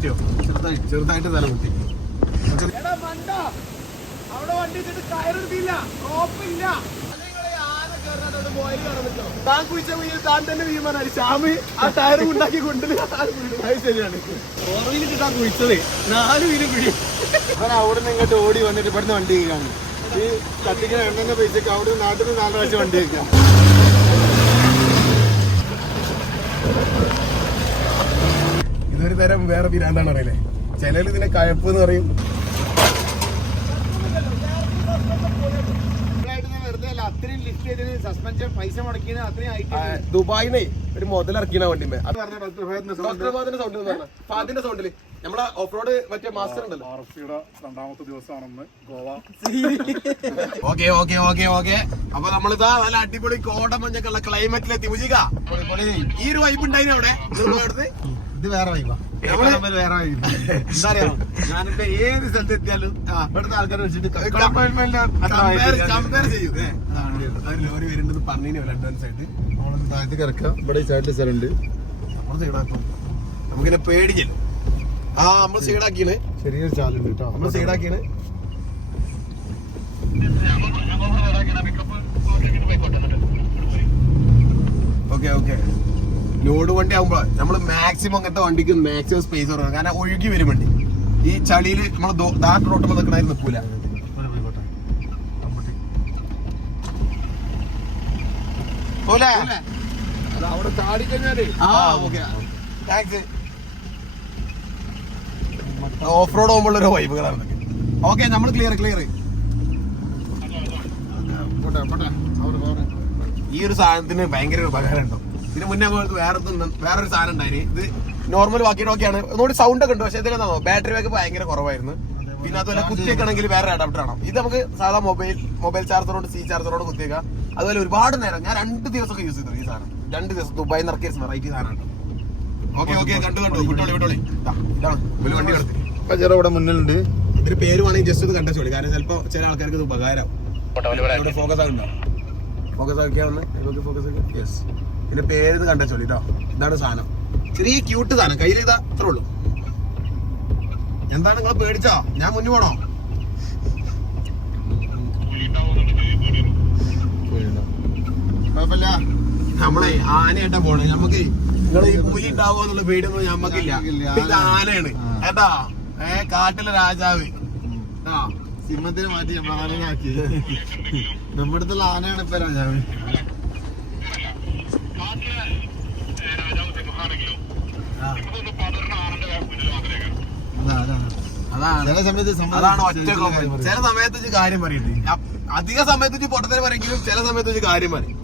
പൊട്ടിയോ? ചെറുതായിട്ട് തല പൊട്ടി. അവിടെ വണ്ടി വെച്ചിട്ട് കയറില്ല, റോപ്പില്ല. താൻ കുഴിച്ച വീട് താൻ തന്നെ വീമാനായി ശ്യാമ് ആ ടയർ ഉണ്ടാക്കി കൊണ്ടില്ല. അത് ശരിയാണ്. ഓർമ്മയിലിട്ട് താൻ കുഴിച്ചത് 4 വീലും കുഴി. അവൻ അവിടെ നിന്ന് ഇങ്ങോട്ട് ഓടി വന്നിട്ട് ഇവിടുന്ന് വണ്ടി കഴിക്കാണ്. ഈ കത്തിക്കുന്ന എണ്ണന്റെ പൈസക്ക് അവിടെ നാട്ടിൽ നിന്ന് 4 പ്രാവശ്യം വണ്ടി കഴിക്കാം. ഇതൊരു തരം വേറെ പിരാന്താണ് അറിയില്ലേ. ചിലർ ഇതിനെ കയപ്പ് എന്ന് പറയും. അത്രയും ലിഫ്റ്റ് ചെയ്തതിന് സസ്പെൻഷൻ പൈസ മുടക്കിയത് അത്രയും ദുബായിന്നേ ഒരു മുതലിറക്കിയ വണ്ടിമേ. ഡോക്ടർ ഫാദിന്റെ സൗണ്ടില് നമ്മളെ ഓഫ് റോഡ് മറ്റേ മാസ്റ്റർ ഉണ്ടല്ലോ. രണ്ടാമത്തെ ദിവസമാണെന്ന് Goa. Okay okay okay okay. അപ്പൊ നമ്മളിതാ നല്ല അടിപൊളി കോടമഞ്ഞൊക്കെ ഉള്ള ക്ലൈമറ്റിലെത്തി. മുജിക ഈ ഒരു വൈബ് ഉണ്ടായിരുന്നു അവിടെ. ഇത് വേറെ വൈബാ. വേറെ വൈബ് എന്താ അറിയാമോ, ഞാനിപ്പോ ഏത് സ്ഥലത്ത് എത്തിയാലും ഇവിടുത്തെ ആൾക്കാരെ വെച്ചിട്ട് കമ്പയർ ചെയ്യും. ലോറി വരുന്നത് പറഞ്ഞു അഡ്വാൻസ് ആയിട്ട് നമ്മളൊന്ന് താഴത്തേക്ക് ഇറക്കാം. ഇവിടെ സൈഡിൽ സ്ഥലമുണ്ട്, നമ്മൾ സൈഡാക്കും. നമുക്കിനെ പേടിച്ചില്ല. നമ്മൾ സൈഡാക്കിയാണ്. ചെറിയൊരു ചാലുണ്ട് കേട്ടോ. നമ്മൾ സൈഡാക്കിയാണ്. Okay okay. ലോഡ് വണ്ടി ആകുമ്പോ നമ്മള് മാക്സിമം അങ്ങനത്തെ വണ്ടിക്ക് മാക്സിമം സ്പേസ് കുറവാണ്. കാരണം ഒഴുകി വരും വണ്ടി. ഈ ചളിയില് നമ്മൾ ദാട്ട് റോട്ടുമ്പോ നിൽക്കണായിരുന്നു നിൽക്കൂല. അവിടെ ചാടിക്കഴിഞ്ഞാല് താങ്ക്സ്. ഓഫ് റോഡ് പോകുമ്പോൾ ഒരു വൈബുകളാണ്. ഓക്കെ നമ്മൾ ക്ലിയർ ക്ലിയർ. ഈ ഒരു സാധനത്തിന് ഭയങ്കര ഉപകാരം ഉണ്ടോ. ഇതിന് മുന്നേ വേറൊരു സാധനം ഉണ്ടായിരുന്നു. ഇത് നോർമൽ വാക്കിയൊക്കെയാണ്. ഒന്നുകൂടി സൗണ്ട് ഒക്കെ ഉണ്ട്. പക്ഷെ ഇതിലെന്താ ബാറ്ററി ബാക്ക് ഭയങ്കര കുറവായിരുന്നു. പിന്നെ അതുപോലെ കുത്തിയേക്കാണെങ്കിൽ വേറെ അഡാപ്റ്റർ ആണ്. ഇത് നമുക്ക് സാധാ മൊബൈൽ ചാർജറോട് ചാർജറോട് കുത്തിയേക്കാം. അതുപോലെ ഒരുപാട് നേരം ഞാൻ 2 ദിവസമൊക്കെ യൂസ് ചെയ്തു ഈ സാധനം. 2 ദിവസം ദുബായി ഇറക്കിയ റൈറ്റ് സാധനമാണ്. ഓക്കെ ഓക്കെ കണ്ടു വിട്ടോളി വിട്ടോളി. ഇതാണ് ഒരു വണ്ടി കിടത്തി ഇവിടെ മുന്നിലുണ്ട്. ഇതിന് പേര് വേണമെങ്കിൽ ജസ്റ്റ് ഒന്ന് കണ്ടോളി. കാരണം ചിലപ്പോ ചില ആൾക്കാർക്ക് ഇത് ഉപകാരം. ഫോക്കസ് ആകുന്നുണ്ടോ? ഫോക്കസ് ആക്കിയാണ്. ഫോക്കസ് ആക്കി. യെസ്. ഇതിന്റെ പേര് ഇത് കണ്ടോളി കേട്ടോ. ഇതാണ് സാധനം. ചെറിയ ക്യൂട്ട് സാധനം. കയ്യിൽ ഇതാ അത്രേ ഉള്ളൂ. എന്താണ് നിങ്ങൾ പേടിച്ചോ? ഞാൻ മുന്നു പോണോ? നമ്മളെ ആനയായിട്ടാ പോണേ. നമുക്ക് നിങ്ങള് ഈ പുലി ഉണ്ടാവോ എന്നുള്ള പേടിയൊന്നും ഞമ്മക്കില്ല. ഇത് ആനയാണ് ഏട്ടാ. കാട്ടിലെ രാജാവ്. സിംഹത്തിന് മാറ്റി ആനയാക്കി. നമ്മുടെ അടുത്തുള്ള ആനയാണ് ഇപ്പൊ രാജാവ്. അതാണ് ഒറ്റ ചില സമയത്ത് കാര്യം പറയുന്നത്. അധിക സമയത്ത് പൊട്ടത്തിന് പറയെങ്കിലും ചില സമയത്ത് കാര്യം പറയും.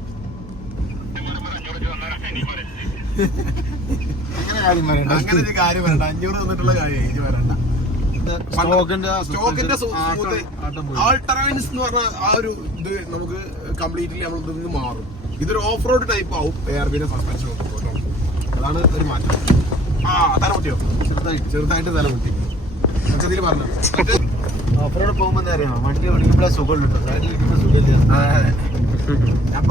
അങ്ങനെ ഒരു കാര്യം വരണ്ട. 500 തന്നിട്ടുള്ള കാര്യം എനിക്ക് വരണ്ട. സ്റ്റോക്കിന്റെ ആൾട്ടറൻസ് എന്ന് പറഞ്ഞ ആ ഒരു ഇത് നമുക്ക് കംപ്ലീറ്റ്ലി നമ്മൾ ഇതിൽ മാറും. ഇതൊരു ഓഫ് റോഡ് ടൈപ്പ് ആവും. എയർബിന്റെ സസ്പെൻഷൻ അതാണ് ഒരു മാറ്റം. തല പൊട്ടിയോ? ചെറുതായിട്ട് തല പൊട്ടി. ഇതിൽ പറഞ്ഞു ഓഫ് റോഡ് പോകുമ്പോ എന്താ അറിയാമോ, വണ്ടി ഓടിക്കുമ്പോഴേ സുഖമുള്ളൂ. സൈഡിലിരിക്കുമ്പോ സുഖമില്ല. ഞാൻ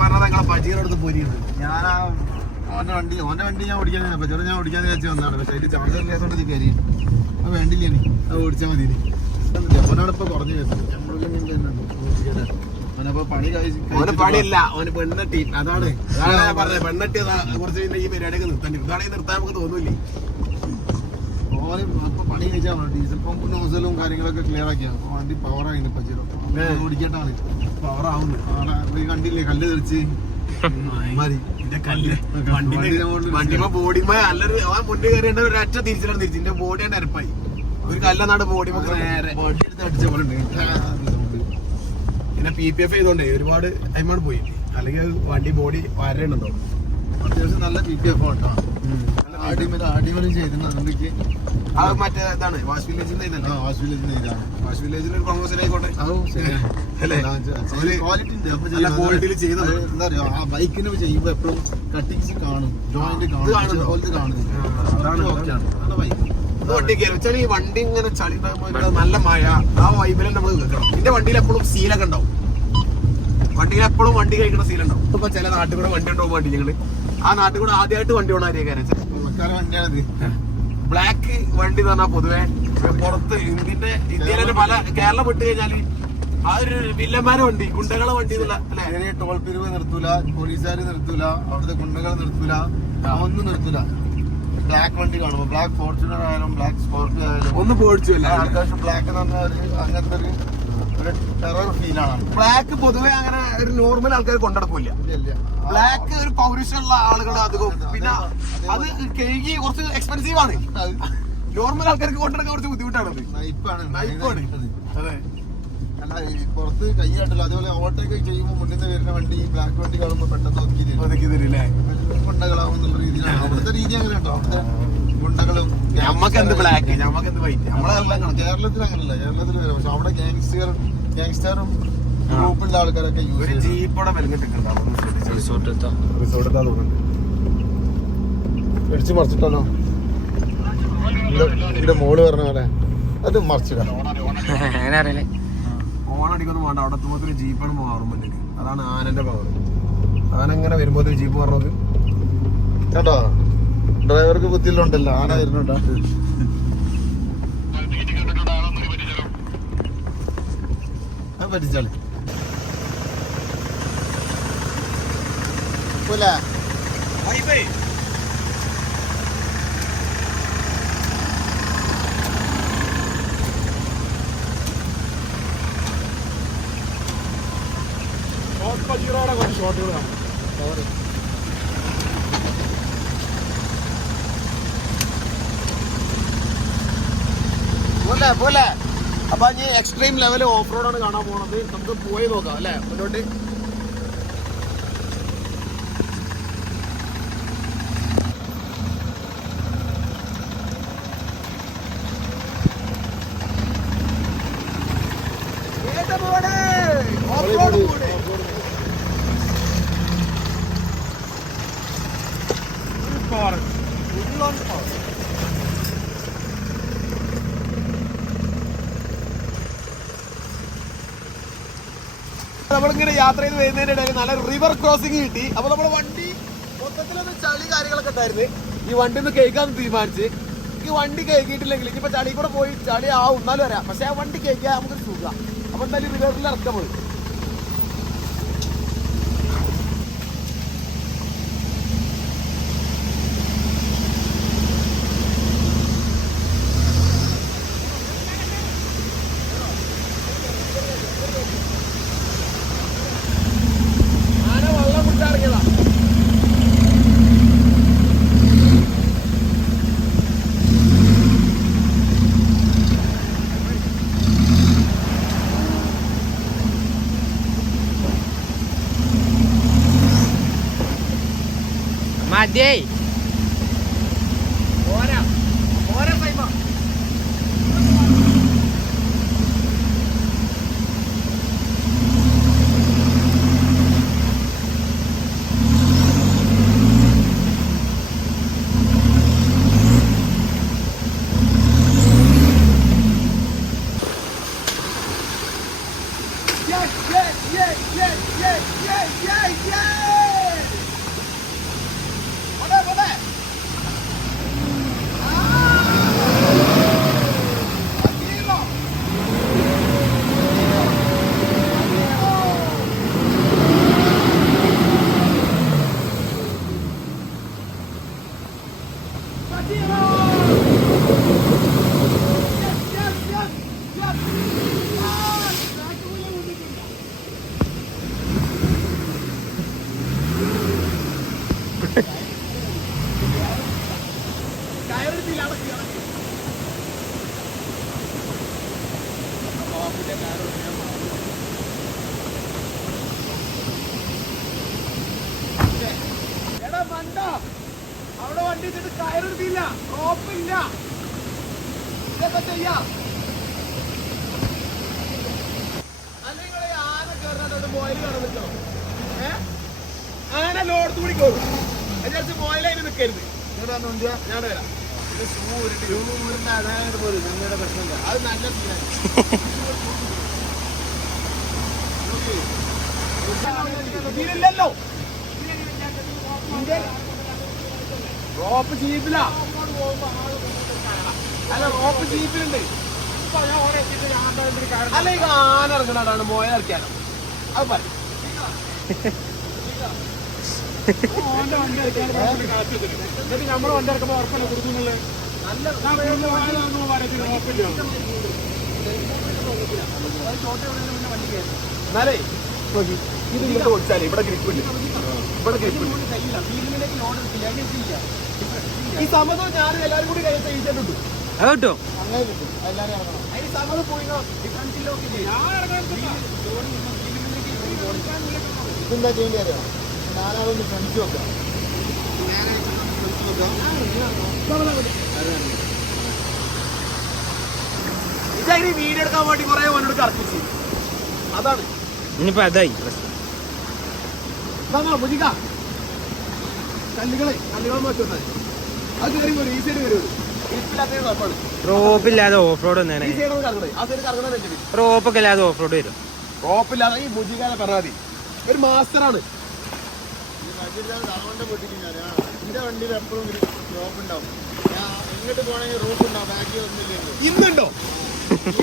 പറഞ്ഞതാ നിങ്ങളെ പജീറെടുത്ത് പോരിയത്. ഞാൻ ഓന്റെ വണ്ടി ഞാൻ ഓടിക്കാൻ പറ്റും. ഞാൻ ഓടിക്കാൻ വിചാരിച്ചു വന്നതാണ്. പക്ഷേ അതിൽ ചാർജർ ഇല്ലാത്തതുകൊണ്ട് ഇത് കയറി. അത് വേണ്ടില്ല, അത് ഓടിച്ചാൽ മതി. ഓനാണ് ഇപ്പൊ കുറഞ്ഞു പണിയില്ല. ഓന് പെണ്ണെട്ടി. അതാണ് ഞാൻ പറഞ്ഞത്. പെണ്ണെട്ടി കുറച്ച് ഈ പരിപാടിയൊക്കെ നിർത്താൻ. ഇതാണെങ്കിൽ നിർത്താൻ നമുക്ക് തോന്നൂല്ലേ. അപ്പൊ പണി കഴിച്ചാൽ ഡീസൽ പമ്പും നോസലും കാര്യങ്ങളൊക്കെ ക്ലിയർ ആക്കിയാണ്. വണ്ടി പവറായി പജീറോ. ഓടിക്കേട്ടാണ് പവറാവുന്നു. കണ്ടില്ലേ കല്ല് തെറിച്ച് വണ്ടിമ ബോഡിമ നല്ലൊരു മുന്നേ കയറിയ ഒരു അറ്റ തിരിച്ചിട്ടാണ് തിരിച്ചു. എന്റെ ബോഡിയാണ് അരപ്പായി. ഒരു കല്ലെന്നാട് ബോഡിമ നേരെ അടിച്ച പോലെ ഉണ്ട്. പിന്നെ PPF ചെയ്തോണ്ടേ ഒരുപാട് ടൈമാണ് പോയി. അല്ലെങ്കിൽ വണ്ടി ബോഡി വരണ്ടോ. അത്യാവശ്യം നല്ല PPF കേട്ടോ. അടിപൊളി ചെയ്തിട്ടുണ്ട്. മറ്റേ ഇതാണ് വാഷ് വില്ലേജിന്റെ ഇതല്ലേ. വാഷ് വില്ലേജിന്റെ ഒരു പ്രൊമോഷൻ ആയിക്കോട്ടെ. ക്വാളിറ്റിയിൽ ചെയ്തത് എന്താ പറയാ, ആ ബൈക്കിന് ചെയ്യുമ്പോ എപ്പോഴും കട്ടിങ്സ് കാണും, ജോയിന്റ് കാണും. വെച്ചാൽ ഈ വണ്ടി ഇങ്ങനെ ചളി നല്ല മഴ ആ വൈബിൽ നമ്മൾ നിൽക്കണം. എന്റെ വണ്ടിയിൽ എപ്പോഴും സീലൊക്കെ ഉണ്ടാവും. വണ്ടിയിൽ എപ്പോഴും വണ്ടി കഴിക്കുന്ന സീലുണ്ടാവും. ഇപ്പൊ ചില നാട്ടിൽ കൂടെ വണ്ടി ഉണ്ടാവും. വണ്ടി ഞങ്ങള് ആ നാട്ടിൽ കൂടെ ആദ്യമായിട്ട് വണ്ടി പോകണ ആരെയൊക്കെ വണ്ടിയാണിത്. ബ്ലാക്ക് വണ്ടി എന്ന് പറഞ്ഞാൽ പൊതുവെ പുറത്ത് ഇന്ത്യയിലെ പല കേരളം വിട്ട് കഴിഞ്ഞാല് ആ ഒരു വില്ലന്മാരെ വണ്ടി ഗുണ്ടകളെ വണ്ടി എന്നുള്ള അല്ലെ. ചെറിയ ടോൾ പിരിവ് നിർത്തൂല, പോലീസുകാർ നിർത്തൂല, അവിടുത്തെ ഗുണ്ടകൾ നിർത്തൂല, ഒന്നും നിർത്തൂല. ബ്ലാക്ക് വണ്ടി കാണുമ്പോ ബ്ലാക്ക് ഫോർച്യൂണർ ആയാലും ബ്ലാക്ക് സ്കോർപ്പിയോ ആയാലും ഒന്ന് പോയിച്ചു ആൾക്കാർക്ക് ബ്ലാക്ക് എന്ന് പറഞ്ഞ അങ്ങനത്തെ ഒരു ടെറർ ഫീലാണ്. ബ്ലാക്ക് പൊതുവെ അങ്ങനെ ഒരു നോർമൽ ആൾക്കാർ കൊണ്ടെടുക്കില്ല. ബ്ലാക്ക് ഒരു പൗരുഷമുള്ള ആളുകൾ അധികം, പിന്നെ അത് കഴുകി കുറച്ച് എക്സ്പെൻസീവ് ആണ്. നോർമൽ ആൾക്കാർക്ക് കൊണ്ടെടുക്കാൻ കുറച്ച് ബുദ്ധിമുട്ടാണ്. അതെ, അല്ല പുറത്ത് കൈയാട്ടില്ല. അതുപോലെ ഓവർടേക്ക് ചെയ്യുമ്പോൾ മുന്നിൽ നിന്ന് വരുന്ന വണ്ടി ബ്ലാക്ക് വണ്ടി കാണുമ്പോൾ പെട്ടെന്ന് ഒതുക്കി തരില്ലേ, ഗുണ്ടകളാവും എന്നുള്ള രീതിയിലാണ് അവിടുത്തെ രീതി. അങ്ങനെ ഉണ്ടോ അവിടുത്തെ ഗുണ്ടകളും? ഞമ്മക്ക് എന്ത് ബ്ലാക്ക്, ഞമ്മക്ക് എന്ത് വൈറ്റ്. കേരളത്തിൽ അങ്ങനല്ല, കേരളത്തിൽ വരാം. പക്ഷെ അവിടെ ഗാങ്സ്റ്ററും ഗ്രൂപ്പുള്ള ആൾക്കാരൊക്കെ ഒരു ജീപ്പോടെ ഇടിച്ചു മറിച്ചിട്ടല്ലോ. എന്റെ മോള് പറഞ്ഞ പോലെ അത് മറിച്ചിടാം. ഓണടിക്കൊന്നും വേണ്ട, അവിടെ എത്തുമ്പോൾ ഒരു ജീപ്പാണ് മാറും മുന്നിൽ. അതാണ് ആനന്റെ പവർ. ആന ഇങ്ങനെ വരുമ്പോ ഒരു ജീപ്പ് പറഞ്ഞത് കേട്ടോ. ഡ്രൈവർക്ക് ബുദ്ധിയിലുണ്ടല്ലോ, ആന വരുന്നുണ്ടോ? പറ്റിച്ചാളി പോലെ കുറച്ച് ഷോട്ടുകളാണ്. പോലെ അപ്പൊ ഇനി എക്സ്ട്രീം ലെവൽ ഓഫ് റോഡാണ് കാണാൻ പോണത്. നമുക്ക് പോയി നോക്കാം അല്ലെ മുന്നോട്ട്. നമ്മളിങ്ങനെ യാത്ര ചെയ്ത് വരുന്നതിന്റെ ഇടയിൽ നല്ല റിവർ ക്രോസിംഗ് കിട്ടി. അപ്പൊ നമ്മുടെ വണ്ടി മൊത്തത്തിലൊന്ന് ചളി കാര്യങ്ങളൊക്കെ ഉണ്ടായിരുന്നു. ഈ വണ്ടി ഒന്ന് കേൾക്കാന്ന് തീരുമാനിച്ച്. ഈ വണ്ടി കേൾക്കിയിട്ടില്ലെങ്കിൽ ഇനിയിപ്പോ ചളി കൂടെ പോയി ചളി ആവും, എന്നാലും വരാം. പക്ഷെ ആ വണ്ടി കേൾക്കാൻ നമുക്കൊരു സുഖം. അപ്പൊ എന്തായാലും റിവറിൽ ഇറക്കാൻ പോയി. മതിയേ അവിടെ വണ്ടി കയറെടുത്തില്ല, റോപ്പില്ല. ഇതൊക്കെ ചെയ്യാം. അല്ലെങ്കിൽ ആന കയറാൻ ബോയിൽ കടന്നിട്ടോ. ആന ലോടത്ത് കൂടി കയറും. അതിനകത്ത് ബോയിലതിന് നിൽക്കരുത്. ഞാൻ വരാം. അതായത് പോലും ഞങ്ങളുടെ പ്രശ്നമില്ല. അത് നല്ല ഇതിലില്ലല്ലോ. റോപ്പ് ജീപ്പില്ല. അല്ല റോപ്പ് ജീപ്പിലുണ്ട്. അല്ല ഈ ആന ഇറങ്ങണാണ് മോയ ഇറക്കിയാലോ അത് പറയും. എന്നിട്ട് നമ്മള് വണ്ടി ഇറക്കുമ്പോ ഉറപ്പല്ല കൊടുക്കുന്നുള്ളത്. എന്നാലേ ഇത് ഇങ്ങോട്ട് ഓടിച്ചാലേ ഇവിടെ ഗ്രിപ്പുണ്ട്. ഇവിടെ ഗ്രിപ്പുണ്ട്. ഈ സമ്മതം ഞാൻ എല്ലാവരും കൂടി കൈ ചെയ്തിട്ടുണ്ട്. അത് കിട്ടോ? അങ്ങനെ കിട്ടും. എല്ലാവരും ഇറങ്ങണം. ഈ സമ്മതം പോയി ഇതെന്താ ചെയ്യേണ്ടി അറിയാം? നാലാളൊന്ന് ഫ്രണ്ട്സ് വെക്കാം. ഇതങ്ങനെ വീഡിയോ എടുക്കാൻ വേണ്ടി കുറെ വന്നോട് കറപ്പിച്ച്. അതാണ് ഇനിയിപ്പോ അതായി ബുജിക്ക കല്ലുകൾ നോക്കിവന്നാൽ അത് കയറി വരും. ഈ സൈഡ് വരും. റോപ്പില്ലാതെ ഓഫ് റോഡ് വന്നേനെ. ഈ സൈഡ് കറങ്ങണേ. ആ സൈഡ് കറങ്ങണ റോപ്പൊക്കെ ഇല്ലാതെ ഓഫ് റോഡ് വരും. റോപ്പില്ലാതെ ഈ ബുജിക്കാനെ പറഞ്ഞാൽ മതി. ഒരു മാസ്റ്ററാണ്. എന്റെ വണ്ടിയിൽ എപ്പോഴും സ്റ്റോപ്പ് ഉണ്ടാവും. ഞാൻ എങ്ങോട്ട് പോകണമെങ്കിൽ റൂട്ട് ഉണ്ടാവും. ബാക്കി ഒന്നുമില്ലെങ്കിൽ ഇന്നുണ്ടോ?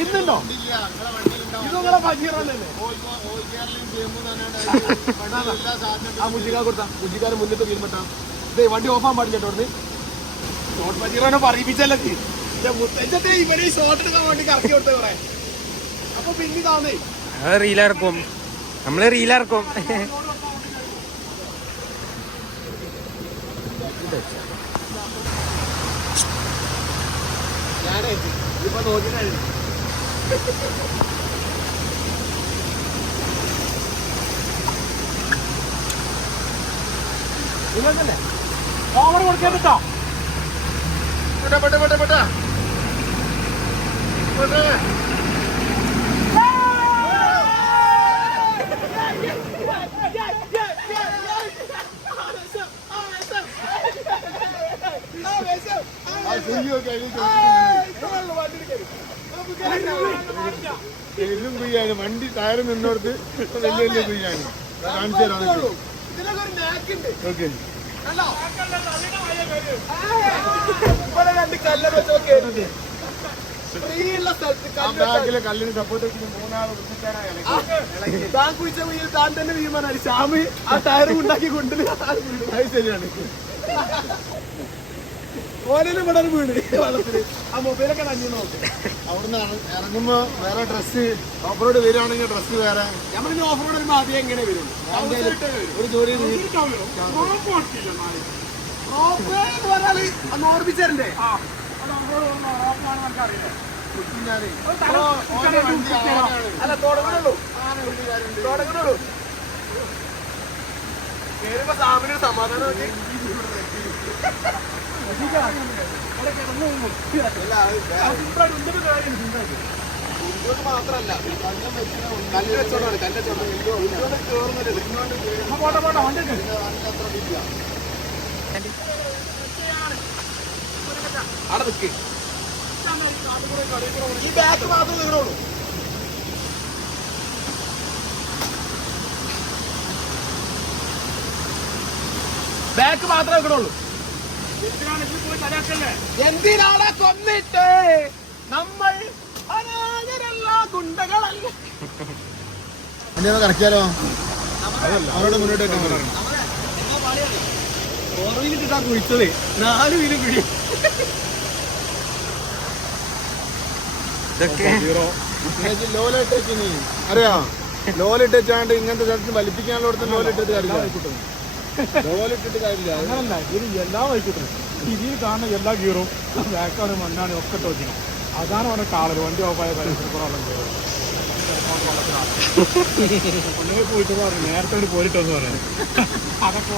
ഇന്നുണ്ടോ? ഇല്ല. നിങ്ങളെ വണ്ടിയിലുണ്ടാവും. ഇത് നിങ്ങളെ പഞ്ചീറല്ലേ? ആ മുജിക്ക കൊടുത്താ മുജിക്കാരെ മുന്നിട്ട് വീൽമട്ടാ. ഇതേ വണ്ടി ഓഫാൻ പാടില്ല കേട്ടോ. ഷോർട്ട് പഞ്ചീറാനെ പറയിപ്പിച്ചല്ലേ മുത്തച്ഛത്തെ ഇവരെ ഷോർട്ട് എടുക്കാൻ വേണ്ടി കറക്കി കൊടുത്തേ കുറെ. അപ്പൊ പിന്നെ താന്നേ അത് റീലിറക്കും. നമ്മള് റീലിറക്കും. ഞാനേ ഇപ്പൊ നോക്കിട്ടായിരുന്നു. നിങ്ങൾക്കല്ലേ ഓവർ കൊടുക്കാൻ പറ്റോ? വണ്ടി ടയറ് നിന്നോടത്ത് വലിയ വലിയ കുയ്യാണ്. കാണിച്ചു തരാം. ഇതിലൊക്കെ ഒരു നാക്കുണ്ട്. ഓക്കെ. ഇവിടെ രണ്ട് കല്ല് വെച്ചോക്കെ ബാക്കിലെ കല്ലിന് സപ്പോർട്ട് താൻ കുഴിച്ച വീൽ താൻ തന്നെ വീമാനാണ്. ശ്യാമ് ആ ടയറും ഉണ്ടാക്കി കൊണ്ടില്ല. അത് ശരിയാണ്. ഓലും ഇവിടെ വീണ് വെള്ളത്തില്. ആ മൊബൈലൊക്കെ നന്ദി നോക്ക്. അവിടുന്ന് ഇറങ്ങുമ്പോ വേറെ ഡ്രസ്സ് ഓഫ് റോഡ് വരികയാണെങ്കിൽ ഡ്രസ്സ് വേറെ. നമ്മളിനി ഓഫ് റോഡ് വരുമ്പോ ആദ്യം എങ്ങനെ വരും? ഒരു ജോലി ഓർമ്മിച്ചേ അല്ല തുടങ്ങണുള്ളൂ. തുടങ്ങണുള്ളൂ. കേറുമ്പോ സാമിന് സമാധാനം മാത്രല്ല കല്ല് വെച്ചോണ്ടാണ്. കല്ല് വെച്ചോണ്ട് അവിടെ നിൽക്ക്. ഈ ബാക്ക് മാത്രം നിങ്ങളുള്ളൂ. ബാക്ക് മാത്രമേ വെക്കണുള്ളൂ. എന്തിനാണ് കൊന്നിട്ട് നമ്മൾ അനാഥരല്ല ഗുണ്ടകളല്ല. കറക്കിയാലോ? അവരോട് മുന്നോട്ട് വെക്കാൻ ഓർമ്മയിലിട്ടാ കുഴിച്ചത് 4 വീലും പിടി. ലോലിട്ടേക്ക് അറിയാ? ലോലിട്ടാണ്ട് ഇങ്ങനത്തെ സ്ഥലത്ത് വലിപ്പിക്കാനുള്ള ലോലിട്ടിട്ട് കാര്യമില്ല. ലോലിട്ടിട്ട് കാര്യമില്ല. അങ്ങനല്ല, ഇത് എല്ലാ വൈകിട്ടും ഇതിൽ കാണുന്ന എല്ലാ ഗീറും ബാക്കാണ് മണ്ണാണ് ഒക്കെ ടോച്ചിനും. അതാണ് അവനെ കാളർ വണ്ടി ഓഫായ ഒന്നേ പോയിട്ട് പറഞ്ഞു നേരത്തെ പോയിട്ടോന്ന് പറയാൻ. അതൊക്കെ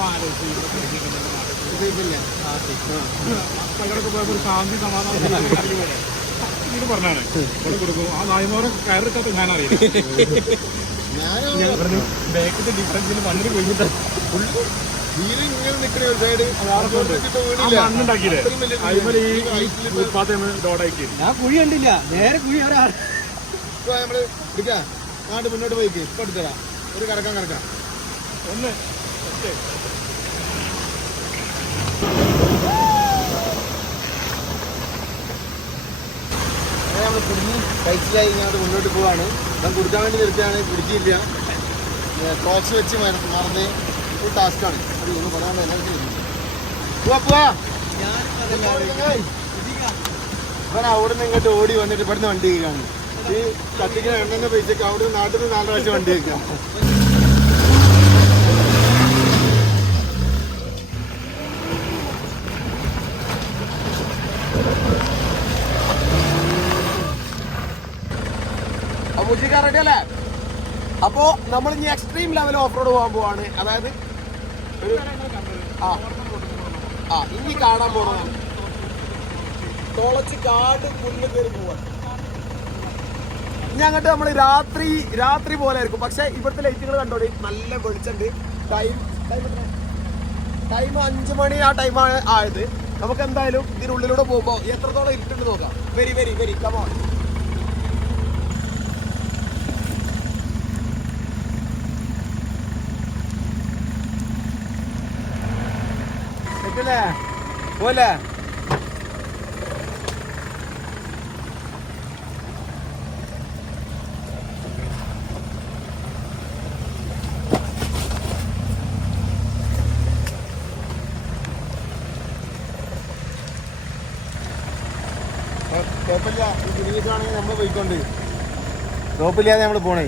മക്കളൊക്കെ പോയപ്പോ ഒരു ശാന്തി സമാധാനം ഇത് പറഞ്ഞാണ് ഇവിടെ കൊടുക്കും. ആ നായ്മോരെ കയറിട്ടൊക്കെ ഞാൻ അറിയാം. ബാക്കിന്റെ ഡിഫറൻസിന് മണ്ണിന് പോയിട്ട് മണ്ണുണ്ടാക്കിയില്ലേ അതുപോലെ ഈ ഫുട്പാത്ത് ഡോഡാക്കി. ഞാൻ കുഴി കണ്ടില്ല. നേരെ കുഴി നമ്മള് എടുക്കാം. നാട് മുന്നോട്ട് പോയിക്ക്. ഇപ്പൊ എടുത്തരാം. ഒരു കറക്കാം ഒന്ന് നമ്മൾ കുടുങ്ങി കഴിച്ചിലായി ഇങ്ങോട്ട് മുന്നോട്ട് പോവാണ്. ഞാൻ കുടിക്കാൻ വേണ്ടി നിർത്തിയാണ്, കുടിക്കില്ല. ക്രോക്സ് വെച്ച് മറന്ന് ഒരു ടാസ്ക്കാണ്. അത് ഒന്ന് പറയാൻ പോവാ. ഇവൻ അവിടെ നിന്ന് ഇങ്ങോട്ട് ഓടി വന്നിട്ട് ഇവിടുന്ന് വണ്ടി കഴിക്കാണ്. ഈ കത്തിക്കുന്ന എണ്ണന്റെ പൈസക്ക് അവിടെ നാട്ടിൽ നിന്ന് 4 പ്രാവശ്യം വണ്ടി കഴിക്കാം. റെഡി അല്ലേ? അപ്പോ നമ്മൾ ഇനി എക്സ്ട്രീം ലെവൽ ഓഫ് റോഡ് പോകാൻ പോവാണ്. അതായത് ഒരു ഇനി കാണാൻ പോണതാണ് തുളച്ച് കാട് പുല്ല് കയറി പോവാണ്. ഇനി അങ്ങോട്ട് നമ്മൾ രാത്രി പോലെ ആയിരിക്കും. പക്ഷെ ഇവിടുത്തെ ലൈറ്റുകൾ കണ്ടോടി, നല്ല വെളിച്ചുണ്ട്. ടൈം 5 മണി ആ ടൈമാണ് ആയത്. നമുക്ക് എന്തായാലും ഇതിനുള്ളിലൂടെ പോകുമ്പോൾ എത്രത്തോളം ഇരുട്ടുണ്ട് നോക്കാം. Very very very come on. പോലെ കുഴപ്പമില്ല. കുടുങ്ങിയിട്ടാണെങ്കിൽ നമ്മൾ പോയിക്കൊണ്ട് സ്റ്റോപ്പില്ലാതെ നമ്മൾ പോണേ.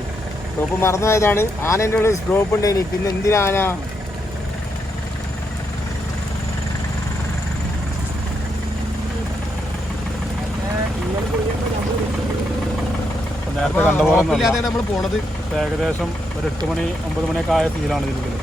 സ്റ്റോപ്പ് മറന്നു പോയതാണ്. ആനേൻ്റെ ഉള്ളിൽ സ്റ്റോപ്പ് ഉണ്ടേനി. പിന്നെ എന്തിനാ ആന? നേരത്തെ കണ്ട പോലെ നമ്മൾ പോണത് ഏകദേശം ഒരു 8 മണി 9 മണിയൊക്കെ ആയ ഫീലാണ് ഇതിനുള്ളിൽ.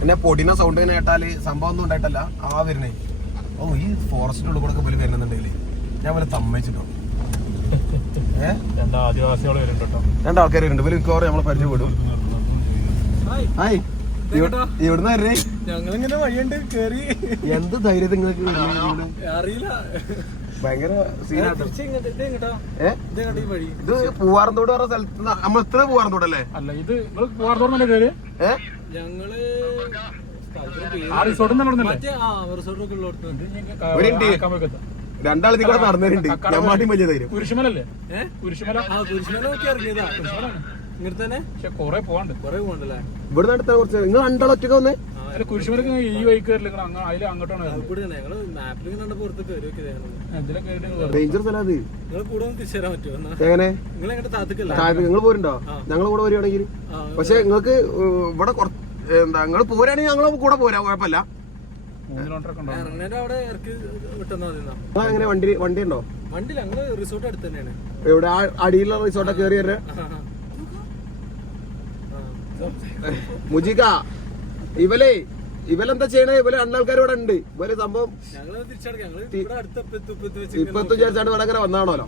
പിന്നെ പൊടിന സൗണ്ട് ഇങ്ങനെ കേട്ടാല് സംഭവം ഒന്നും ഉണ്ടായിട്ടല്ല വരുന്നേ. ഈ ഫോറസ്റ്റിന്റെ ഉള്ളിൽ കൂടെ പോലും വരുന്നുണ്ടെങ്കിൽ ഞാൻ പോലെ സമ്മതിച്ചിട്ടോ. 2 ആദിവാസികൾ വരുന്നുണ്ട് കേട്ടോ. 2 ആൾക്കാർ വരുന്നുണ്ട്. ഇവര് മിക്കവാറും നമ്മളെ പരിചയപ്പെടും. ഹായ്, ഇവിടുന്ന് വരണേ? ഞങ്ങളിങ്ങനെ വഴിയുണ്ട് കേറി. എന്ത് ധൈര്യം നിങ്ങൾക്ക്? അറിയില്ല, ഭയങ്കര സീനാട്ടോ. വഴി ഇത് പൂവാറന്തോട് പറഞ്ഞ സ്ഥലത്ത് നമ്മൾ ഇത്ര പൂവാറന്തോടല്ലേ? അല്ല, ഇത് നിങ്ങൾ പൂവാറന്തോടല്ലേ കയറി? ഞങ്ങള് ആ റിസോർട്ടിൽ രണ്ടാളത്തിൽ കൂടെ നടന്നവരുണ്ട്. ഞമ്മാട്ടി വലിയ ധൈര്യം. കുരിശുമലല്ലേ? കുരിശുമല കുരിശുമല നോക്കി ഇറങ്ങിയതാ. ഇങ്ങനെ തന്നെ പക്ഷെ കൊറേ പോവാണ്ട്. കൊറേ പോകണ്ടല്ലേ? ഇവിടെ അടുത്ത കുറച്ച് നിങ്ങൾ രണ്ടാളൊറ്റക്ക് വന്നേ? കുരിശുമലക്ക് ഈ വൈക്ക് കയറില്ല, അതിൽ അങ്ങോട്ടാണ്. ഞങ്ങള് മാപ്പിൽ കണ്ട പുറത്ത് കയറി നോക്കിയതാണ്. ഡേഞ്ചർ സ്ഥലം അത്. നിങ്ങൾ കൂടെ ഒന്ന് തിരിച്ചു തരാൻ പറ്റുമോ? എങ്ങനെ നിങ്ങൾ എങ്ങനെ താത്തക്കല്ല? നിങ്ങൾ പോരുണ്ടോ? ഞങ്ങൾ കൂടെ വരികയാണെങ്കിൽ. പക്ഷെ നിങ്ങൾക്ക് ഇവിടെ എന്താ നിങ്ങൾ പോരാണെങ്കിൽ ഞങ്ങൾ കൂടെ പോരാ, കുഴപ്പമില്ല. അവിടെ ഇറക്കി വിട്ടെന്നാ. എങ്ങനെ വണ്ടി ഉണ്ടോ? വണ്ടിയില്ല, ഞങ്ങള് റിസോർട്ട് അടുത്ത് തന്നെയാണ്. ഇവിടെ അടിയിലുള്ള റിസോർട്ടൊക്കെ കയറി വരെ. മുജിക ഇവലെന്താ ചെയ്യണേ? ഇവര് 2 ആൾക്കാർ ഇവിടെ ഉണ്ട്. ഇവര് സംഭവം ഞങ്ങള് തിരിച്ചടക്കാം. ഞങ്ങള് ഇപ്പത്ത് വിചാരിച്ചാണ്ട് ഇവിടെ അങ്ങനെ വന്നാണല്ലോ.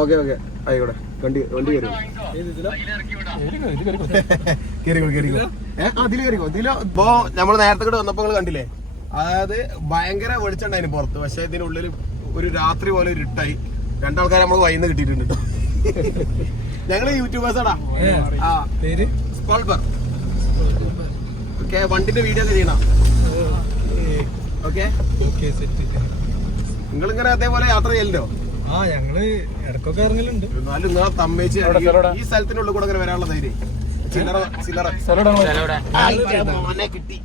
ഓക്കെ ആയിക്കോട്ടെ. വണ്ടി കയറിക്കോ. അതില് കയറിക്കോ. ഇപ്പോ നമ്മള് നേരത്തെ കൂടെ വന്നപ്പോ നിങ്ങൾ കണ്ടില്ലേ? അതായത് ഭയങ്കര വെളിച്ചുണ്ടായിരുന്നു പുറത്ത്. പക്ഷെ ഇതിനുള്ളിൽ ഒരു രാത്രി പോലെ ഇരുട്ടായി. 2 ആൾക്കാരെ നമ്മൾ വൈകുന്ന കിട്ടിയിട്ടുണ്ട് കേട്ടോ. ഞങ്ങള് യൂട്യൂബേഴ്സാടാ. സ്പോൾബർ. ഓക്കെ, വണ്ടിന്റെ വീഡിയോ ഒക്കെ ചെയ്യണം. ഓക്കെ, നിങ്ങളിങ്ങനെ അതേപോലെ യാത്ര ചെയ്യലുണ്ടോ? ഞങ്ങള് ഇടക്കൊക്കെ ഇറങ്ങലുണ്ട്. എന്നാലും നിങ്ങളെ തമ്മേച്ച് ഈ സ്ഥലത്തിനുള്ളിൽ കൂടെ അങ്ങനെ വരാനുള്ള ധൈര്യം മോനെ കിട്ടി.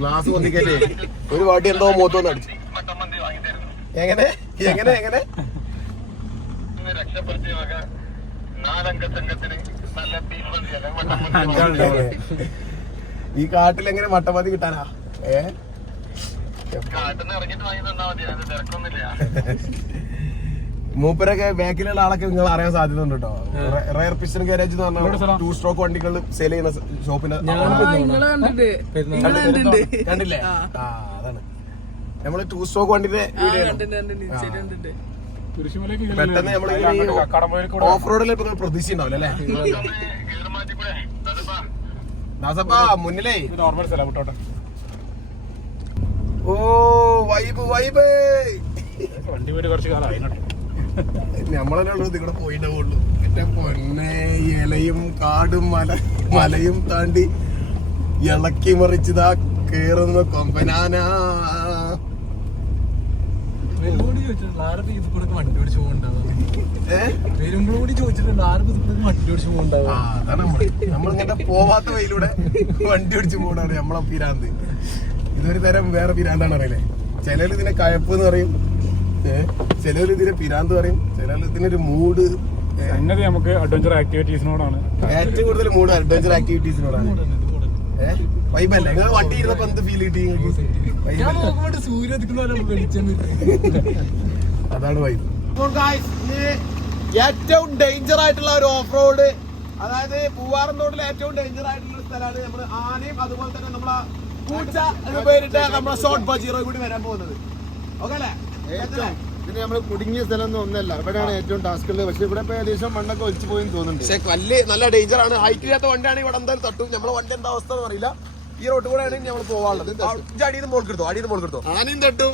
ഗ്ലാസ് പൊന്തിക്കല്ലേ ഒരു വാട്ടി എന്തോ മൂത്തോന്ന് അടിച്ചു. എങ്ങനെ ഈ കാട്ടിൽ എങ്ങനെ മട്ടമതി കിട്ടാനാ? മൂപ്പരൊക്കെ ബാക്കിലുള്ള ആളൊക്കെ നിങ്ങൾ അറിയാൻ സാധ്യത ഉണ്ട് കേട്ടോ. റയർ പിസ്റ്റൺ ഗാരേജ് എന്ന് പറഞ്ഞാൽ 2 സ്ട്രോക്ക് വണ്ടികൾ സെയിൽ ചെയ്യുന്ന ഷോപ്പിന്റെ കണ്ടില്ലേ? അതാണ് നമ്മള് 2 സ്റ്റോക്ക് വണ്ടിന്റെ വീഡിയോ കുരിശുമലയ്ക്ക് പെട്ടെന്ന് നമ്മൾ ഓഫ് റോഡിൽ ഇപ്പൊ പ്രതീക്ഷ ഉണ്ടാവില്ല അല്ലേ? ദാസപ്പാ മുന്നിലേ നോർമൽ സ്ഥലം വിട്ടോട്ടെ. ഓ വൈബ് വൈബ്. വണ്ടി പോയിട്ട് കുറച്ച് കാലം അതിനോട്ട് നമ്മളല്ലേ ഉള്ളൂ ഇതികൂടെ പോയിണ്ടാവുള്ളൂ. എന്റെ പൊന്നെ ഇലയും കാടും മലയും താണ്ടി ഇളക്കി മറിച്ചതാ കേറുന്ന കൊമ്പനാന. വണ്ടി ഓടിച്ചു പോകണ്ടാവും. വരുമ്പോഴും ചോദിച്ചിട്ടുണ്ട് ആർക്കും വണ്ടി ഓടിച്ചു പോകണ്ടാവും. അതാണ് നമ്മളിങ്ങനെ പോവാത്ത വഴിയിലൂടെ വണ്ടി ഓടിച്ചു പോകണാണ് നമ്മളെ പിരാന്ത്. ഇതൊരു തരം വേറെ പിരാന്താണ് അറിയില്ലേ. ചിലർ ഇതിനെ കയപ്പ് എന്ന് പറയും, ചിലർ ഇതിനെ പിരാന്ത് പറയും, ചിലർ ഇതിനൊരു മൂഡ്. സംഗതി നമുക്ക് അഡ്വഞ്ചർ ആക്ടിവിറ്റീസിനോടാണ് ഏറ്റവും കൂടുതൽ മൂഡ് അഡ്വഞ്ചർ ആക്ടിവിറ്റീസിനോടാണ്. വൈബല്ലേ? നിങ്ങൾ വണ്ടി ഇരുന്നപ്പോ എന്ത് ഫീൽ കിട്ടി? സൂര്യ വെളിച്ചം അതാണ് വൈബ്. ഏറ്റവും ഡേഞ്ചർ ആയിട്ടുള്ള ഒരു ഓഫ് റോഡ്, അതായത് പൂവാറം റോഡിലെ ഏറ്റവും ഡേഞ്ചർ ആയിട്ടുള്ള സ്ഥലമാണ് നമ്മൾ ആനയും അതുപോലെ തന്നെ നമ്മളെ പൂച്ച എന്ന് പേരിട്ട് നമ്മളെ ഷോർട്ട് ബജീറോ കൂടി വരാൻ പോകുന്നത്. ഓക്കെ അല്ലേ? ഇതിന് നമ്മള് കുടുങ്ങിയ സ്ഥലം ഒന്നല്ല, ഇവിടെയാണ് ഏറ്റവും ടാസ്ക് ഉള്ളത്. പക്ഷെ ഇവിടെ ഇപ്പൊ ഏകദേശം മണ്ണൊക്കെ ഒലിച്ചു പോയെന്ന് തോന്നുന്നുണ്ട്. പക്ഷെ കല്ല് നല്ല ഡേഞ്ചർ ആണ്. ഹൈറ്റ് ഇല്ലാത്ത വണ്ടിയാണ് ഇവിടെ എന്തായാലും തട്ടും. നമ്മളെ വണ്ടി എന്താ അവസ്ഥ എന്ന് അറിയില്ല. ഈ റോഡ് കൂടെ ആണ് നമ്മൾ പോവാനുള്ളത്. അടിയിൽ നിന്ന് മോൾക്കെടുത്തോ, അടിയിൽ നിന്ന് മോൾക്കെടുത്തോ. ആനയും തട്ടും,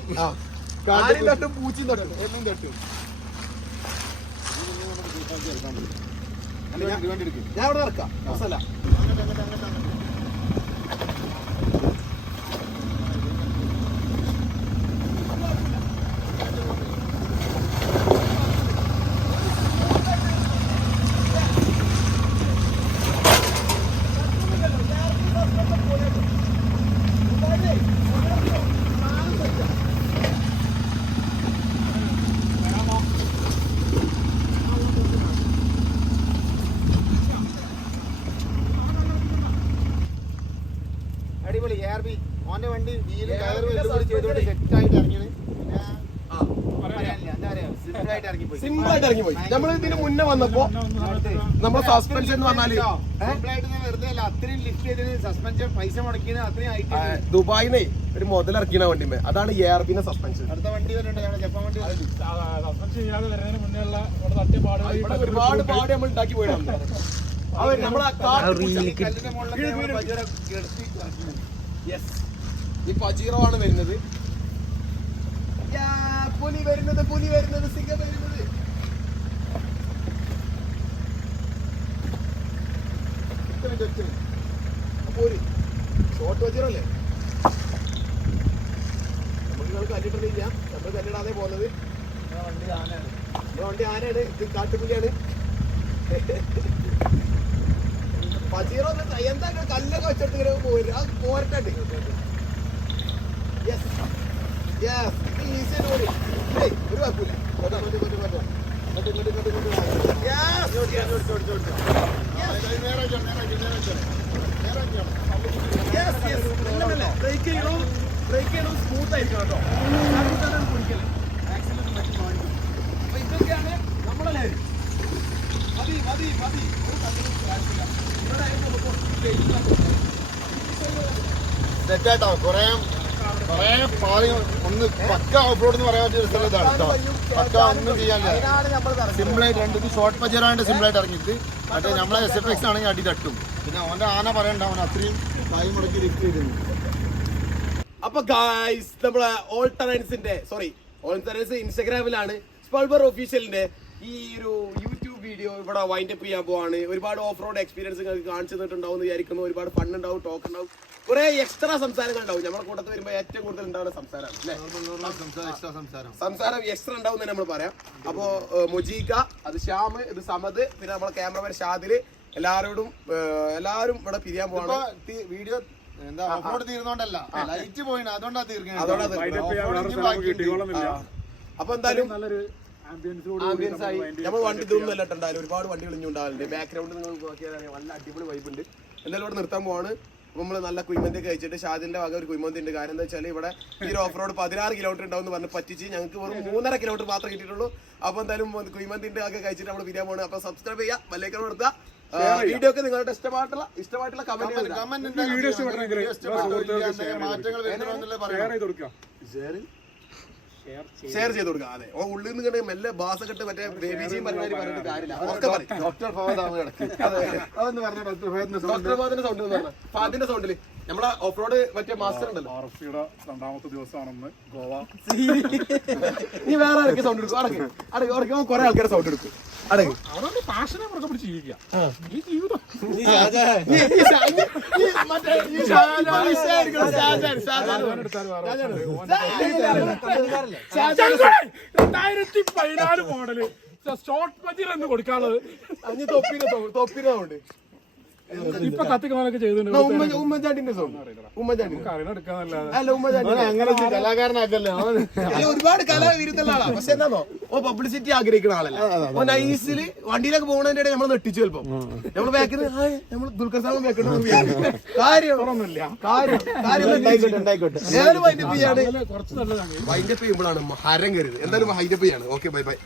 ആനയും തട്ടും, പൂച്ചയും തട്ടും, എന്നും തട്ടും. ഞാൻ ഇവിടെ ഇറക്കാം. പ്രശ്നമല്ല. അടിപൊളി ARB ഓന്റെ വണ്ടി വീല് കയറ് ചെയ്തോണ്ട് സെറ്റ് ആയിട്ട് ഇറങ്ങിയത്. സിമ്പിൾ ആയിട്ട് ഇറങ്ങിപ്പോയി. നമ്മൾ ഇതിന് മുന്നേ വന്നപ്പോ നമ്മളെ സസ്പെൻഷൻ എന്ന് പറഞ്ഞാല് വെറുതെ അല്ല, അത്രയും ലിഫ്റ്റ് ചെയ്തതിന് സസ്പെൻഷൻ പൈസ മുടക്കിയത് അത്രയും ആയിട്ട് ദുബായിന്നേ ഒരു മുതലിറക്കിയ വണ്ടിമേ. അതാണ് ARB സസ്പെൻഷൻ. അടുത്ത വണ്ടി വരുന്നുണ്ട്, ഞങ്ങളുടെ ജപ്പാൻ വണ്ടി സസ്പെൻഷൻ ചെയ്യാതെ വരുന്നതിന് മുന്നേ ഉള്ള ഇവിടെ തട്ടിയ പാടുകൾ ഒരുപാട് പാട് നമ്മൾ ഉണ്ടാക്കി പോയിട്ടുണ്ട്. നമ്മളെ ഈ പജീറോ ആണ് വരുന്നത്. പുലി വരുന്നത്, പുലി വരുന്നത്, സിംഹം വരുന്നത്. ഷോർട്ട് പജീറോ അല്ലേ? നമുക്ക് കല്ലിട്ടില്ല, നമ്മൾ കല്ലിടാതെ പോകുന്നത്. വണ്ടി ആനയാണ്, ഇത് കാട്ടുപുലിയാണ്. പജീറോ എന്താ കല്ലൊക്കെ വെച്ചിട്ട് ഇങ്ങനെ പോരും. അത് പോരട്ടെ. ഈസി ഒരു കുഴപ്പമില്ല. ബ്രേക്ക് ചെയ്യണം, ബ്രേക്ക് ചെയ്യണം, സ്മൂത്ത് ആയിരിക്കണം കേട്ടോ. കുടിക്കല്ലേ അപ്പൊ ഇതൊക്കെയാണ് നമ്മളെ ലൈൻ. മതി മതി മതി. തെറ്റാട്ടോ. കൊറേ പാളി ഒന്ന് പക്ക ഓഫ് റോഡ് എന്ന് പറയാൻ പറ്റിയ ഒരു സ്ഥലം ഇതാണ് കേട്ടോ. പക്ക ഒന്നും ചെയ്യാനില്ല, സിമ്പിളായിട്ട് രണ്ട് ഷോർട്ട് പജറായിട്ട് സിമ്പിളായിട്ട് ഇറങ്ങിയിട്ട്. മറ്റേ നമ്മളെ SFX ആണെങ്കിൽ അടി തട്ടും. പിന്നെ അവന്റെ ആന പറയണ്ട, അവൻ അത്രയും കൈ മുടക്കി ലിഫ്റ്റ് ചെയ്തിരുന്നു. അപ്പൊ ഗായ്സ് നമ്മളെ ഓൾട്ടറൻസിന്റെ ഇൻസ്റ്റാഗ്രാമിലാണ് സ്പൾബർ ഒഫീഷ്യലിന്റെ ഈ ഒരു യൂട്യൂബ് വീഡിയോ ഇവിടെ വൈൻഡ് അപ്പ് ചെയ്യാൻ പോവാണ്. ഒരുപാട് ഓഫ് റോഡ് എക്സ്പീരിയൻസ് നിങ്ങൾക്ക് കാണിച്ചു തന്നിട്ടുണ്ടാവും എന്ന് വിചാരിക്കുന്നു. ഒരുപാട് ഫൺ ഉണ്ടാവും, ടോക്ക് ഉണ്ടാവും, കുറെ എക്സ്ട്രാ സംസാരങ്ങൾ ഉണ്ടാവും. നമ്മുടെ കൂട്ടത്തിൽ വരുമ്പോൾ ഏറ്റവും കൂടുതൽ ഉണ്ടാവുന്ന സംസാരമാണ് സംസാരം എക്സ്ട്രാ ഉണ്ടാവും എന്ന് നമ്മൾ പറയാം. അപ്പോ മുജീക, അത് ശ്യാം, ഇത് സമദ്, പിന്നെ നമ്മളെ ക്യാമറമാൻ ഷാദില്, എല്ലാരും ഇവിടെ പിരിയാൻ പോവാണ്. വീഡിയോ എന്താ ഓഫ് റോഡ് തീർന്നോണ്ടല്ല, ലൈറ്റ് പോയിന്, അതുകൊണ്ടാ തീർക്കുന്നത്. അപ്പൊ എന്തായാലും ആംബിയൻസ് ആയി. നമ്മൾ വണ്ടി ഇതൊന്നുമല്ല ഉണ്ടായാലും ഒരുപാട് വണ്ടികൾ ഇഞ്ഞുണ്ടാവലുണ്ട്. ബാക്ക്ഗ്രൗണ്ട് നിങ്ങൾ നോക്കിയാൽ നല്ല അടിപൊളി വൈബ് ഉണ്ട്. എന്തായാലും ഇവിടെ നിർത്താൻ പോവാണ്. നമ്മൾ നല്ല കുയ്മന്തി കഴിച്ചിട്ട് ഷാദിന്റെ വക ഒരു കുയ്മന്തി ഉണ്ട്. കാര്യം എന്താ വെച്ചാൽ ഇവിടെ ഈ ഒരു ഓഫ് റോഡ് 16 കിലോമീറ്റർ ഉണ്ടാവും പറഞ്ഞ് പറ്റിച്ച് ഞങ്ങൾക്ക് വെറും 3.5 കിലോമീറ്റർ മാത്രമേ കിട്ടിയിട്ടുള്ളൂ. അപ്പൊ എന്തായാലും കുയ്മന്തിന്റെ ഒക്കെ കഴിച്ചിട്ട് നമ്മൾ പിരിയാൻ പോകണം. അപ്പൊ സബ്സ്ക്രൈബ് ചെയ്യുക, ബെല്ലൈക്കൺ കൊടുക്കുക. വീഡിയോ ഒക്കെ നിങ്ങളുടെ ഇഷ്ടമായിട്ടുള്ള കമന്റ് കമന്റ് വീഡിയോ ഇഷ്ടപ്പെട്ടെങ്കിൽ മാറ്റങ്ങൾ വരുന്നുണ്ടെന്നുള്ളത് ഷെയർ പറയാം. ചെയ്ത് കൊടുക്കുക. ഷെയർ ചെയ്ത് കൊടുക്കുക. അതെ ഓ ഉള്ളിൽ നിന്ന് കണ്ട് മെല്ലെ ബാസ് കെട്ട് മറ്റേ ബേബിജിയും പറഞ്ഞിട്ട് കാര്യമില്ല. ഒക്കെ പറയും. ഡോക്ടർ ഫഹദ് ആണ് കിടക്ക്. അതൊന്ന് പറഞ്ഞ ഡോക്ടർ ഫഹദിന്റെ ഡോക്ടർ ഫഹദിന്റെ സൗണ്ട് എന്ന് പറഞ്ഞ ഫഹദിന്റെ സൗണ്ടില് നമ്മളെ ഓഫ് റോഡ് മറ്റേ മാസ്റ്റർ ഉണ്ടല്ലോ. RFCയുടെ രണ്ടാമത്തെ ദിവസമാണെന്ന് ഗോവ. നീ വേറെ ആരൊക്കെ സൗണ്ട് എടുക്കും? അടക്ക് കുറെ ആൾക്കാരെ സൗണ്ട് എടുക്കും. അടക്ക് അവരുടെ പാഷനെ പുറകെ പിടിച്ച് ജീവിക്കുക. ഈ ജീവിതം ഷാജാൻ 2014 മോഡല് ഷോർട്ട് പജിൽ എന്ന് കൊടുക്കാനുള്ളത് തൊപ്പിന്റെ സൗണ്ട് ഇപ്പൊ കത്തിക്കുന്നതൊക്കെ ചെയ്തിട്ടുണ്ട്. ഉമ്മൻചാണ്ടിന്റെ സൗണ്ട്. ഉമ്മൻചാണ്ടി കറിനെ എടുക്കാന്നല്ലാതെ അല്ല ഉമ്മൻചാണ്ടി അങ്ങനെ കലാകാരനാക്കല്ലേ അല്ല, ഒരുപാട് കലാവിരുദ്ധുള്ള ആളാ. പക്ഷെ എന്താണോ ഓ പബ്ലിസിറ്റി ആഗ്രഹിക്കുന്ന ആളല്ല. ഓ നൈസില് വണ്ടിയിലൊക്കെ പോകുന്നതിന്റെ ഇടയിൽ നമ്മൾ നെട്ടിച്ചു ചിലപ്പോ നമ്മൾ ബാക്കിൽ നമ്മൾ ദുൽഖർ സാബ് ബാക്കിൽ കാര്യം ഏതായാലും വൈൻഡപ്പ് ചെയ്യാണ്. കുറച്ച് നല്ലതാണ്. വൈൻഡപ്പ് ചെയ്യുമ്പോഴാണ് ഹരം കരുത്. എന്തായാലും വൈൻഡപ്പ് ചെയ്യാണ്. Okay bye bye.